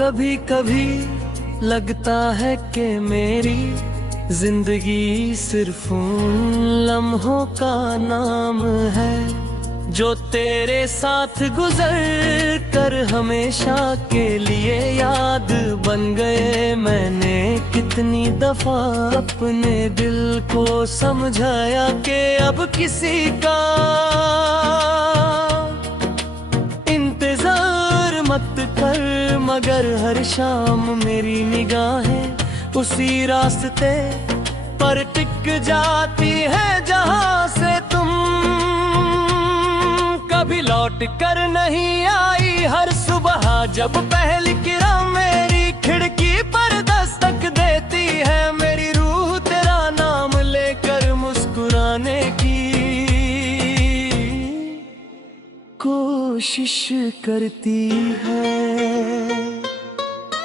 कभी कभी लगता है कि मेरी जिंदगी सिर्फ उन लम्हों का नाम है जो तेरे साथ गुजर कर हमेशा के लिए याद बन गए। मैंने कितनी दफा अपने दिल को समझाया कि अब किसी का इंतजार मत कर, मगर हर शाम मेरी निगाहें उसी रास्ते पर टिक जाती है जहां से तुम कभी लौट कर नहीं आई। हर सुबह जब पहली किरण मेरी खिड़की पर दस्तक देती है, मेरी रूह तेरा नाम लेकर मुस्कुराने की कोशिश करती है।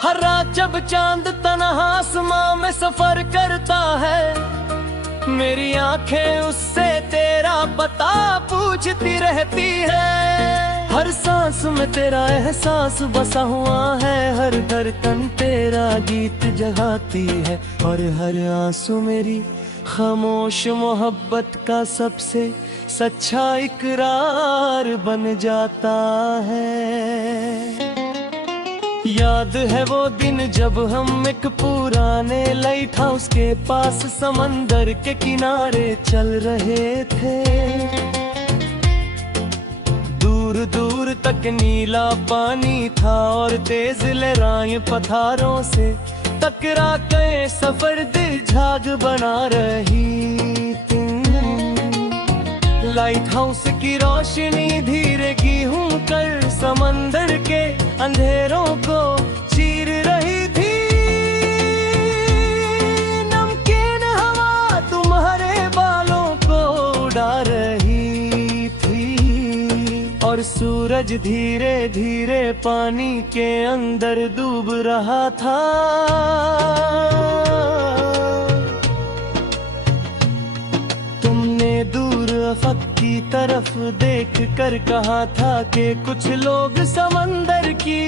हर रात जब चांद तन्हा आसमां में सफर करता है, मेरी आंखें उससे तेरा पता पूछती रहती है। हर सांस में तेरा एहसास बसा हुआ है, हर धड़कन तेरा गीत जगाती है, और हर आंसू मेरी खामोश मोहब्बत का सबसे सच्चा इकरार बन जाता है। याद है वो दिन जब हम एक पुराने लाइट हाउस के पास समंदर के किनारे चल रहे थे। दूर दूर तक नीला पानी था और तेज लहरें पत्थरों से टकरा के सफर दिल झाग बना रही थी। लाइट हाउस की रोशनी धीरे घूम कर समंदर के अंधेरों को चीर रही थी। नमकीन हवा तुम्हारे बालों को उड़ा रही थी, और सूरज धीरे धीरे पानी के अंदर डूब रहा था। तुमने दूर अफक की तरफ देख कर कहा था कि कुछ लोग समंदर की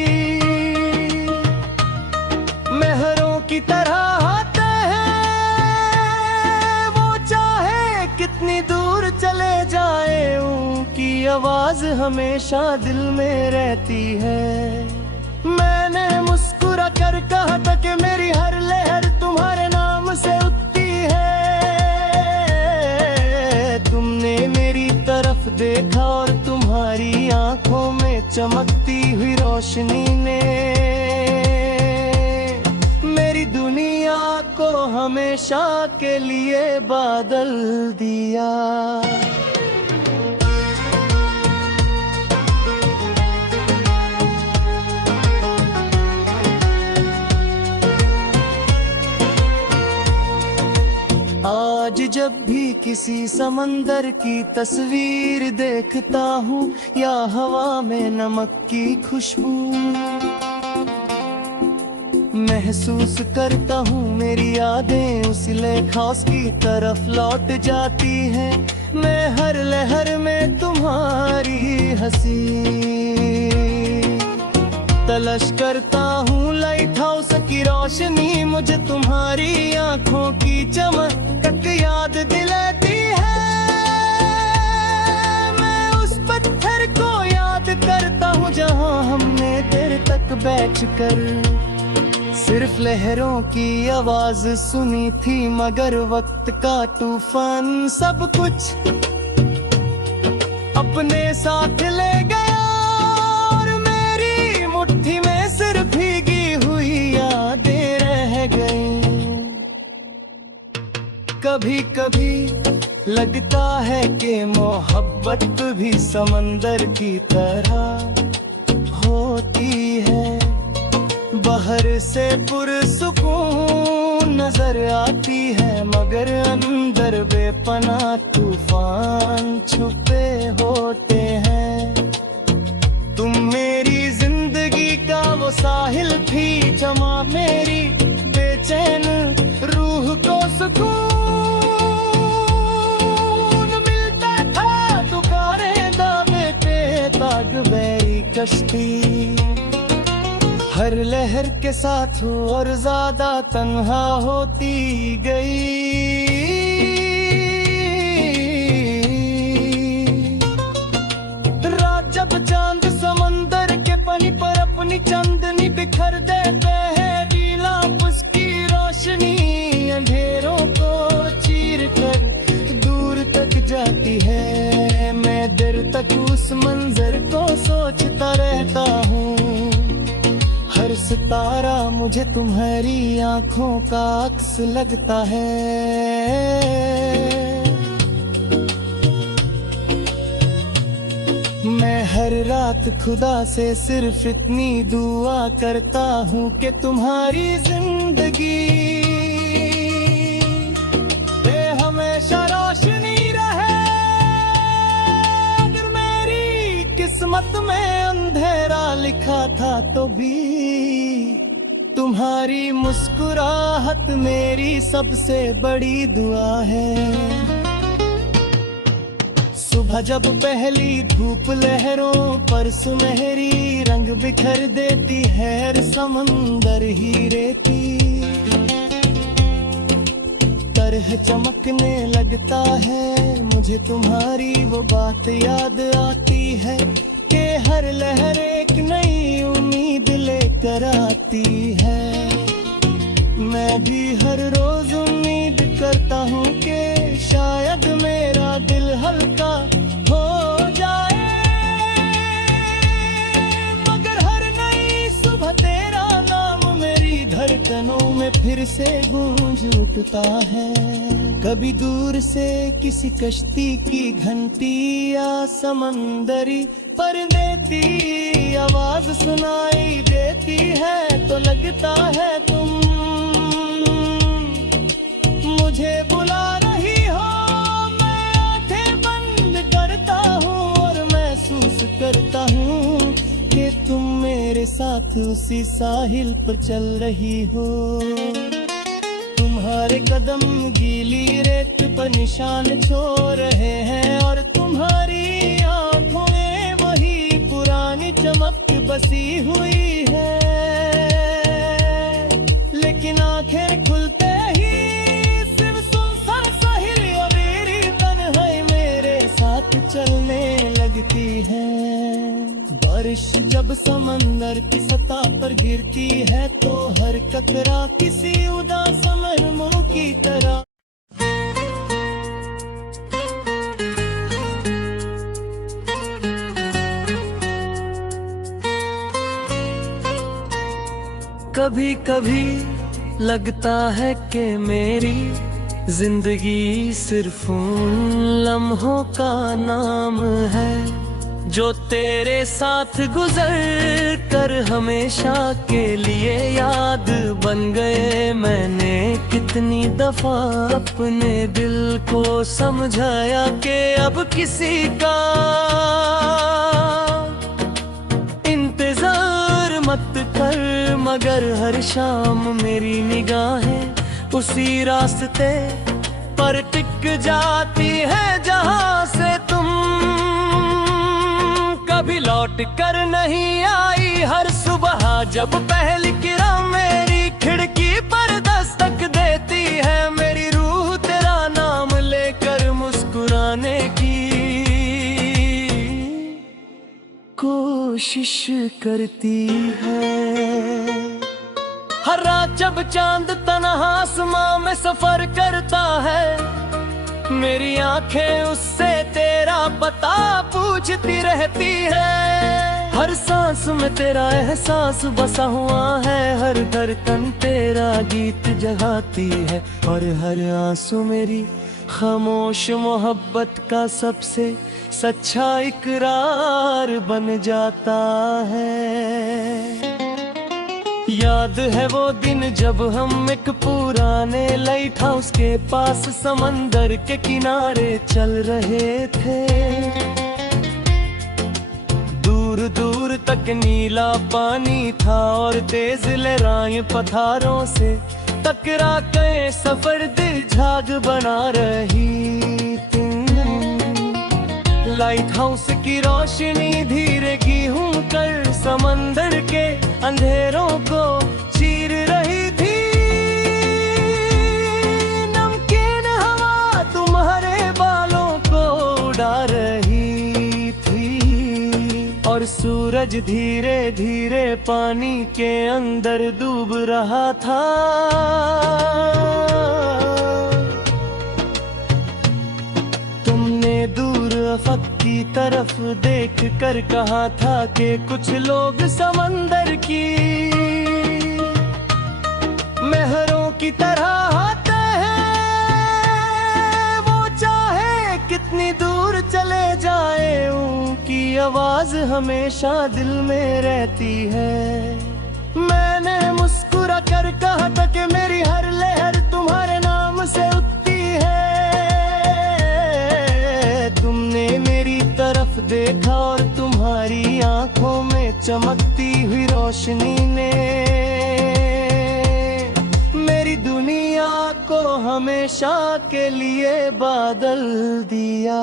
लहरों की तरह आते हैं, वो चाहे कितनी दूर चले जाए उनकी आवाज हमेशा दिल में रहती है। मैंने मुस्कुरा कर कहा था कि मेरी हर लहर तुम्हारे नाम से उठती है। तुमने मेरी तरफ देखा और तुम्हारी आंखों में चमकती हुई रोशनी ने मेरी दुनिया को हमेशा के लिए बदल दिया। आज जब भी किसी समंदर की तस्वीर देखता हूँ या हवा में नमक की खुशबू महसूस करता हूँ, मेरी यादें उस लेक हाउस की तरफ लौट जाती हैं। मैं हर लहर में तुम्हारी हंसी तलाश करता हूँ। लाइट हाउस की रोशनी मुझे तुम्हारी आंखों की चमक याद दिलाती है। मैं उस पत्थर को याद करता हूँ जहाँ हमने देर तक बैठकर सिर्फ लहरों की आवाज सुनी थी, मगर वक्त का तूफान सब कुछ अपने साथ ले गया, और मेरी मुट्ठी में सिर्फ भीगी हुई यादें रह गईं। कभी कभी लगता है कि मोहब्बत भी समंदर की तरह होती है। बाहर से पुरसुकून नजर आती है, मगर अंदर बेपनाह तूफान छुपे होते हैं। तुम मेरी जिंदगी का वो साहिल थी जमा मेरी बेचैन रूह को सुकून मिलता था। दुकारे दावे पे ताग बैरी कश्ती हर लहर के साथ हूँ और ज्यादा तन्हा होती गई। रात जब चांद समंदर के पानी पर अपनी चांदनी बिखर देते हैं, नीलाप उसकी रोशनी अंधेरों को चीर कर दूर तक जाती है। मैं देर तक उस मंजर को सोचता रहता हूँ। हर सितारा मुझे तुम्हारी आंखों का अक्स लगता है। मैं हर रात खुदा से सिर्फ इतनी दुआ करता हूँ कि तुम्हारी जिंदगी पे हमेशा रोशनी रहे। अगर मेरी किस्मत में अंधेरा लिखा था तो भी तुम्हारी मुस्कुराहट मेरी सबसे बड़ी दुआ है। सुबह जब पहली धूप लहरों पर सुनहरी रंग बिखर देती है, समंदर ही रेती तरह चमकने लगता है। मुझे तुम्हारी वो बात याद आती है कि हर लहर एक नई उम्मीद लेकर आती है। मैं भी हर रोज उम्मीद करता हूँ कि शायद मेरा दिल हल्का हो जाए, मगर हर नई सुबह तेरा नाम मेरी धड़कनों में फिर से गूंज उठता है। कभी दूर से किसी कश्ती की घंटी या समंदरी परदेती आवाज सुनाई देती है, तो लगता है तुम मुझे बुला रही हो। मैं आंखें बंद करता हूँ और महसूस करता हूँ कि तुम मेरे साथ उसी साहिल पर चल रही हो। तुम्हारे कदम गीली रेत पर निशान छोड़ रहे हैं और तुम्हारी आंखों में वही पुरानी चमक बसी हुई है। लेकिन आंखें खुलते ही सिर्फ सुनसान साहिल और मेरी तन्हाई मेरे साथ चलने लगती है। बारिश जब समंदर की सतह पर गिरती है तो हर कतरा किसी उदास मरमों की तरह कभी कभी लगता है कि मेरी जिंदगी सिर्फ उन लम्हों का नाम है जो तेरे साथ गुजर कर हमेशा के लिए याद बन गए। मैंने कितनी दफा अपने दिल को समझाया कि अब किसी का इंतजार मत कर, मगर हर शाम मेरी निगाहें उसी रास्ते पर टिक जाती है जहां से तुम कभी लौट कर नहीं आई। हर सुबह जब पहली किरण मेरी खिड़की पर दस्तक देती है, मेरी रूह तेरा नाम लेकर मुस्कुराने की कोशिश करती है। हर रात जब चांद तन्हा आसमां में सफर करता है, मेरी आंखें उससे तेरा पता पूछती रहती है। हर सांस में तेरा एहसास बसा हुआ है, हर धड़कन तेरा गीत जगाती है और हर आंसू मेरी खामोश मोहब्बत का सबसे सच्चा इकरार बन जाता है। याद है वो दिन जब हम एक पुराने लाइट हाउस के पास समंदर के किनारे चल रहे थे। दूर दूर तक नीला पानी था और तेज लहरें पत्थरों से टकरा के सफर दिल झाग बना रही थी। लाइट हाउस की रोशनी धीरे की हूँ कर समंदर के अंधेरों को चीर रही थी। नमकीन हवा तुम्हारे बालों को उड़ा रही थी और सूरज धीरे धीरे पानी के अंदर डूब रहा था। अफक की तरफ देख कर कहा था कि कुछ लोग समंदर की लहरों की तरह आते हैं, वो चाहे कितनी दूर चले जाए उनकी आवाज हमेशा दिल में रहती है। मैंने मुस्कुरा कर कहा था कि मेरी हर लहर तुम्हारे नाम से उठती है। तुमने मेरी तरफ देखा और तुम्हारी आंखों में चमकती हुई रोशनी ने मेरी दुनिया को हमेशा के लिए बादल दिया।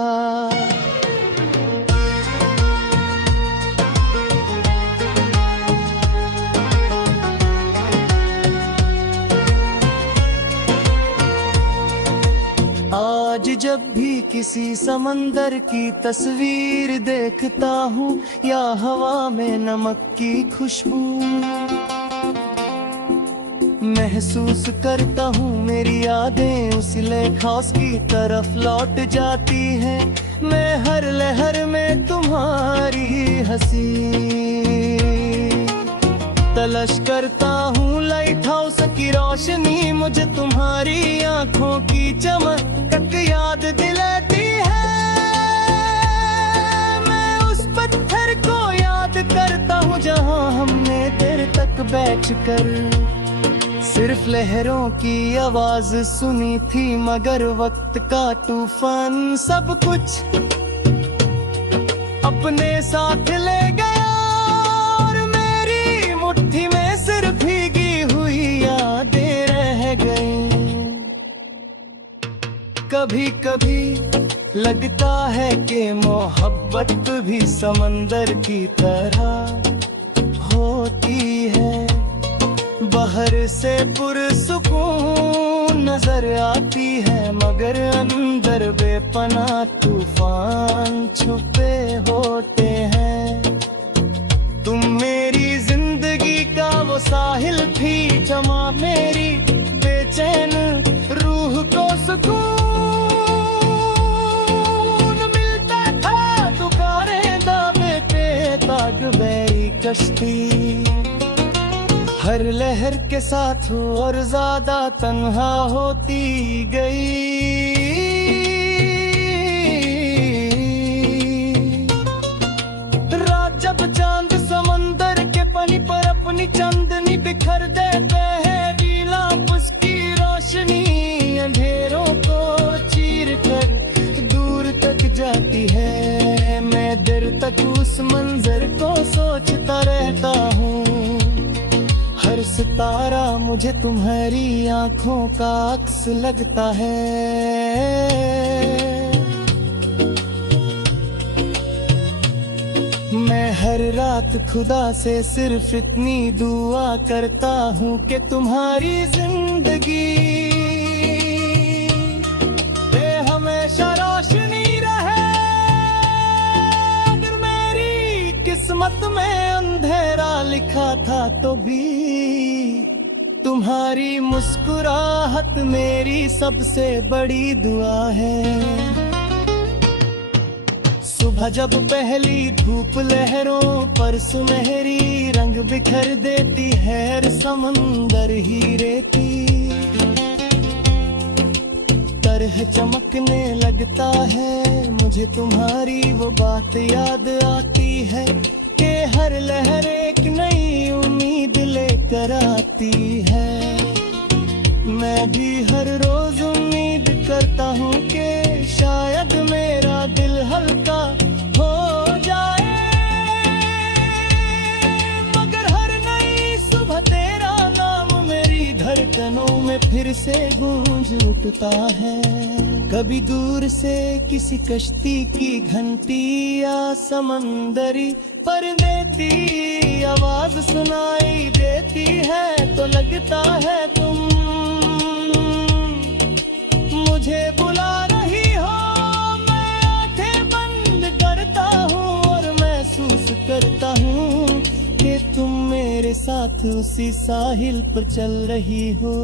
आज जब भी किसी समंदर की तस्वीर देखता हूँ या हवा में नमक की खुशबू महसूस करता हूँ, मेरी यादें उस लेक हाउस की तरफ लौट जाती हैं। मैं हर लहर में तुम्हारी हंसी तलाश करता हूँ। लाइट हाउस की रोशनी मुझे तुम्हारी आंखों की चमक याद दिलाती है। मैं उस पत्थर को याद करता हूँ जहाँ हमने देर तक बैठकर सिर्फ लहरों की आवाज सुनी थी, मगर वक्त का तूफान सब कुछ अपने साथ ले गया और मेरी मुट्ठी में सिर्फ भीगी हुई यादें रह गईं। कभी कभी लगता है कि मोहब्बत भी समंदर की तरह होती है, बाहर से पुरसुकून नजर आती है, मगर अंदर बेपनाह तूफान छुपे होते हैं। तुम मेरी जिंदगी का वो साहिल थी, जमा मेरी बेचैन रूह को सुकून मेरी कश्ती हर लहर के साथ और ज्यादा तन्हा होती गई। रात जब चांद समंदर के पानी पर अपनी चांदनी बिखर देते हैं, नीला उसकी रोशनी अंधेरों को चीर कर दूर तक जाती है। मैं देर तक उस मंजर को सोचता रहता हूँ, हर सितारा मुझे तुम्हारी आंखों का अक्स लगता है। मैं हर रात खुदा से सिर्फ इतनी दुआ करता हूँ कि तुम्हारी जिंदगी हमेशा रोशनी किस्मत में अंधेरा लिखा था तो भी तुम्हारी मुस्कुराहट मेरी सबसे बड़ी दुआ है। सुबह जब पहली धूप लहरों पर सुनहरी रंग बिखर देती है, समंदर ही रेती तरह चमकने लगता है, मुझे तुम्हारी वो बात याद आती है कि हर लहर एक नई उम्मीद लेकर आती है। मैं भी हर रोज उम्मीद करता हूँ कि शायद मेरा दिल हल्का हो जाए, मगर हर नई सुबह तेरा नाम मेरी धड़कनों में फिर फिर से गूंज उठता है। कभी दूर से किसी कश्ती की घंटी या समंदरी परिंदे की आवाज सुनाई देती है, तो लगता है तुम मुझे बुला रही हो। मैं आंखें बंद करता हूँ और महसूस करता हूँ कि तुम मेरे साथ उसी साहिल पर चल रही हो।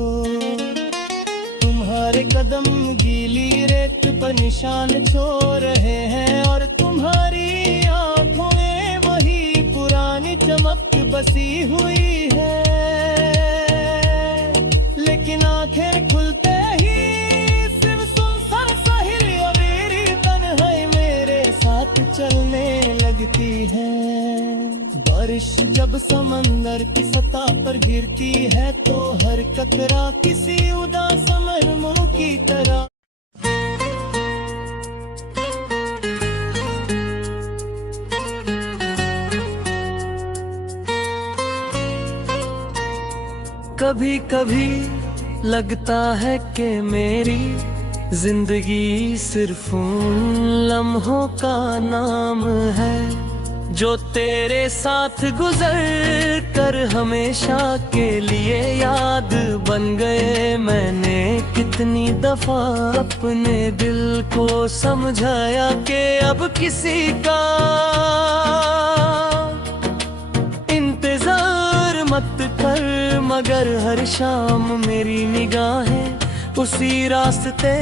तुम्हारे कदम गीली रेत पर निशान छोड़ रहे हैं और तुम्हारी आंखों में वही पुरानी चमक बसी हुई है। लेकिन आंखें खुलते ही सिर्फ सुनसान साहिल और मेरी तन्हाई मेरे साथ चलने लगती है। बारिश जब समंदर की सतह पर गिरती है तो हर कतरा किसी उदास मरमों की तरह कभी कभी लगता है कि मेरी जिंदगी सिर्फ उन लम्हों का नाम है जो तेरे साथ गुजर कर हमेशा के लिए याद बन गए। मैंने कितनी दफा अपने दिल को समझाया कि अब किसी का इंतजार मत कर, मगर हर शाम मेरी निगाहें उसी रास्ते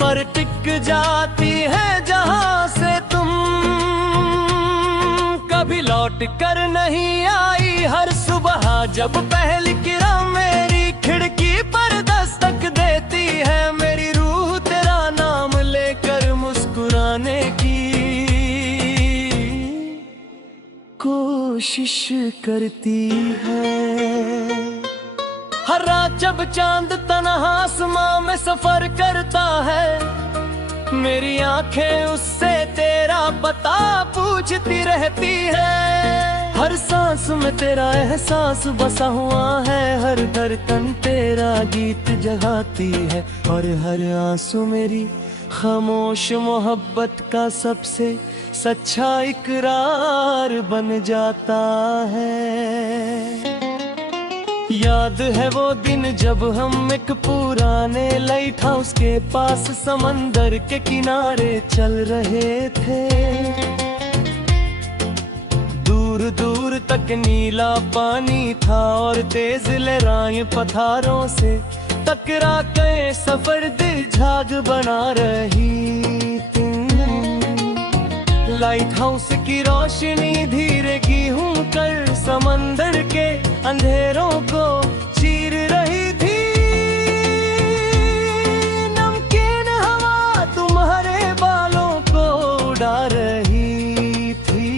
पर टिक जाती है जहां से तुम कभी लौट कर नहीं आई। हर सुबह जब पहली किरण मेरी खिड़की पर दस्तक देती है, मेरी रूह तेरा नाम लेकर मुस्कुराने की कोशिश करती है। हर रात जब चांद तन्हा आसमां में सफर करता है, मेरी आंखें उससे तेरा पता पूछती रहती है। हर सांस में तेरा एहसास बसा हुआ है, हर धड़कन तेरा गीत जगाती है और हर आंसू मेरी खामोश मोहब्बत का सबसे सच्चा इकरार बन जाता है। याद है वो दिन जब हम एक पुराने लाइट हाउस के पास समंदर के किनारे चल रहे थे। दूर दूर तक नीला पानी था और तेज लहरें पत्थरों से टकरा के सफर दिल झाग बना रही थी। लाइट हाउस की रोशनी धीरे घूम कर समंदर के अंधेरों को चीर रही थी। नमकीन हवा तुम्हारे बालों को उड़ा रही थी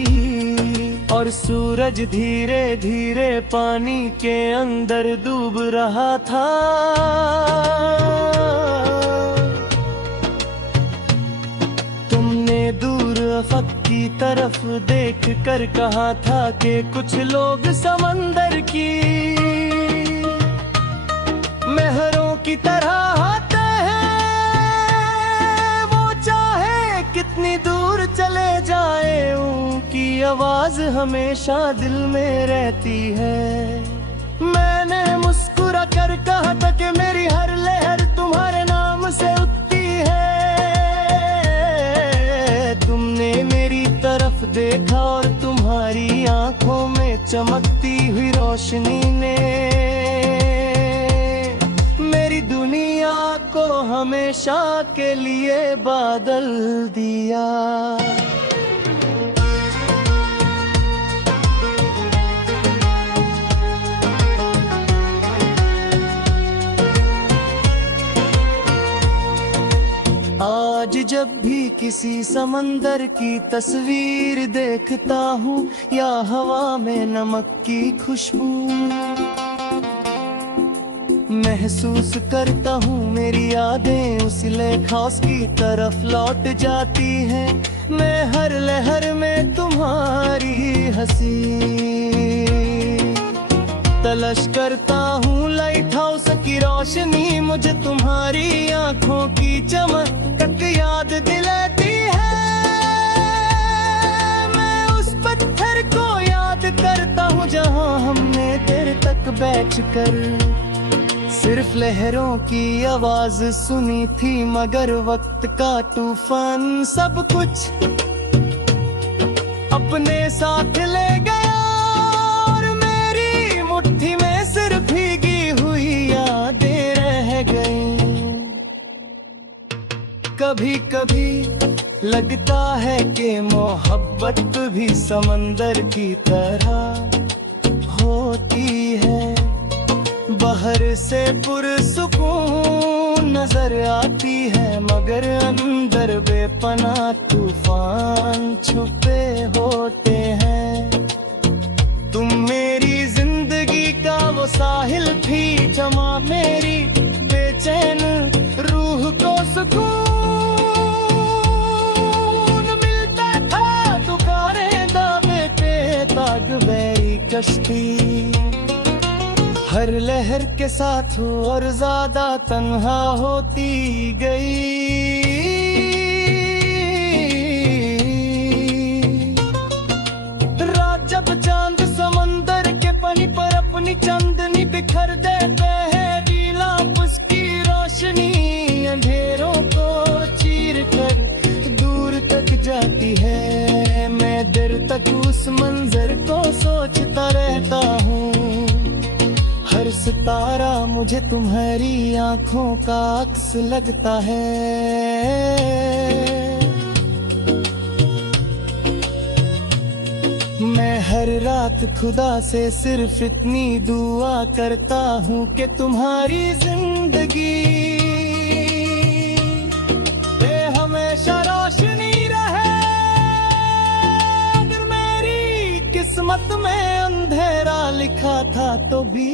और सूरज धीरे धीरे पानी के अंदर डूब रहा था। अफक की तरफ देख कर कहा था कि कुछ लोग समंदर की लहरों की तरह आते हैं। वो चाहे कितनी दूर चले जाए, उनकी आवाज हमेशा दिल में रहती है। मैंने मुस्कुरा कर कहा था कि मेरी हर लहर तुम्हारे नाम से उठती है। तुमने मेरी तरफ देखा और तुम्हारी आंखों में चमकती हुई रोशनी ने मेरी दुनिया को हमेशा के लिए बदल दिया। आज जब भी किसी समंदर की तस्वीर देखता हूँ या हवा में नमक की खुशबू महसूस करता हूँ, मेरी यादें उस लेक हाउस की तरफ लौट जाती हैं। मैं हर लहर में तुम्हारी हंसी तलाश करता हूँ लाइट हाउस की रोशनी, मुझे तुम्हारी आंखों की चमक याद दिलाती है। मैं उस पत्थर को याद करता हूँ जहाँ हमने देर तक बैठकर सिर्फ लहरों की आवाज सुनी थी, मगर वक्त का तूफान सब कुछ अपने साथ ले गया और मेरी मुट्ठी में सिर्फ भीगी हुई यादें रह गईं। कभी कभी लगता है कि मोहब्बत भी समंदर की तरह होती है, बाहर से पुरसुकून नजर आती है, मगर अंदर बेपनाह तूफान छुपे होते हैं। तुम मेरी जिंदगी का वो साहिल थी, जमा मेरी बेचैन रूह को सुकून मिलता था। तुकारे दावे पे ताग बेरी कश्ती, हर लहर के साथ और ज्यादा तन्हा होती गई। रात जब चांद समंदर के पानी पर अपनी चांदनी बिखर देते हैं, नीला उसकी रोशनी अंधेरों को चीर कर दूर तक जाती है। मैं देर तक उस मंजर को सोचता रहता हूँ, हर सितारा मुझे तुम्हारी आंखों का अक्स लगता है। मैं हर रात खुदा से सिर्फ इतनी दुआ करता हूँ कि तुम्हारी जिंदगी पे हमेशा रोशनी रहे। अगर मेरी किस्मत में अंधेरा लिखा था तो भी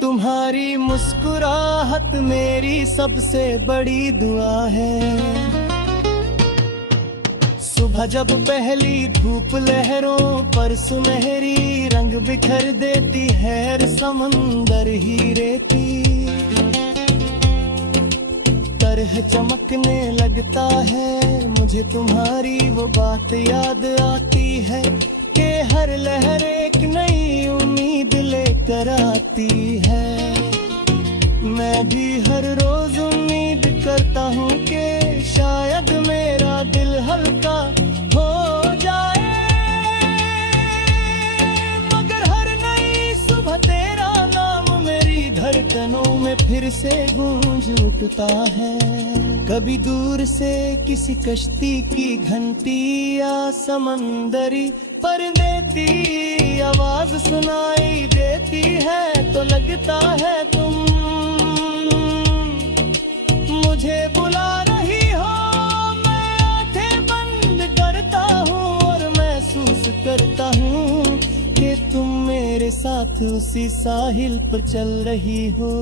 तुम्हारी मुस्कुराहट मेरी सबसे बड़ी दुआ है। सुबह जब पहली धूप लहरों पर सुनहरी रंग बिखर देती है, समंदर ही रेती तरह चमकने लगता है, मुझे तुम्हारी वो बात याद आती है कि हर लहर एक नई उम्मीद लेकर आती है। मैं भी हर रोज उम्मीद करता हूँ कि शायद मेरा दिल हल्का हो जाए, मगर हर नई सुबह तेरा नाम मेरी धड़कनों में फिर से गूंज उठता है। कभी दूर से किसी कश्ती की घंटी या समंदरी परिंदे की आवाज सुनाई देती है, तो लगता है तुम मुझे बुला रही हो। मैं आंखें बंद करता हूँ और महसूस करता हूँ कि तुम मेरे साथ उसी साहिल पर चल रही हो।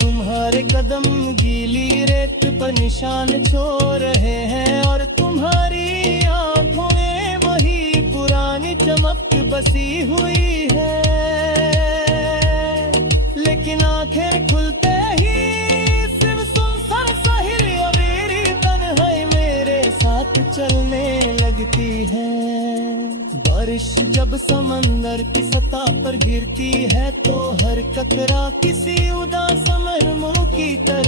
तुम्हारे कदम गीली रेत पर निशान छोड़ रहे हैं और तुम्हारी आंखों में वही पुरानी चमक बसी हुई है। लेकिन आंखें खुलते ही सिर्फ सुनसान साहिल और मेरी तन्हाई मेरे साथ चलने लगती है। बारिश जब समंदर की सतह पर गिरती है तो हर कतरा किसी उदास मरमों की तरह